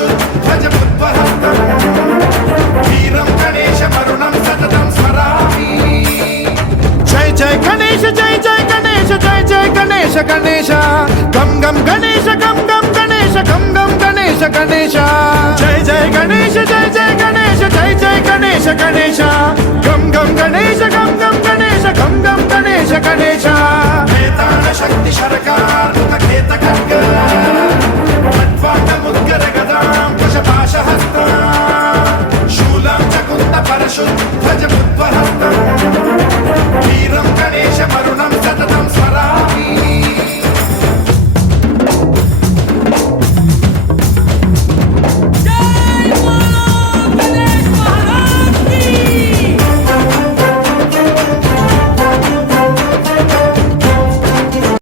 परशुध्वजमुद्वहस्तम् वीरं गणेशमरुणं सततं स्मरामि। जय जय गणेश जय जय गणेश जय जय गणेश गणेश गम गम गणेश गम गम गणेश गम गम गणेश गणेश जय जय गणेश जय जय गणेश जय जय गणेश गणेश गम गम गणेश गम गम गणेश गम गम गणेश गणेश वेतान शक्ति शरकार खेत खड्ग खट्वाट मुद्गर गदां कुशपाशहस्ता शूलं च कुन्द परशुध्वज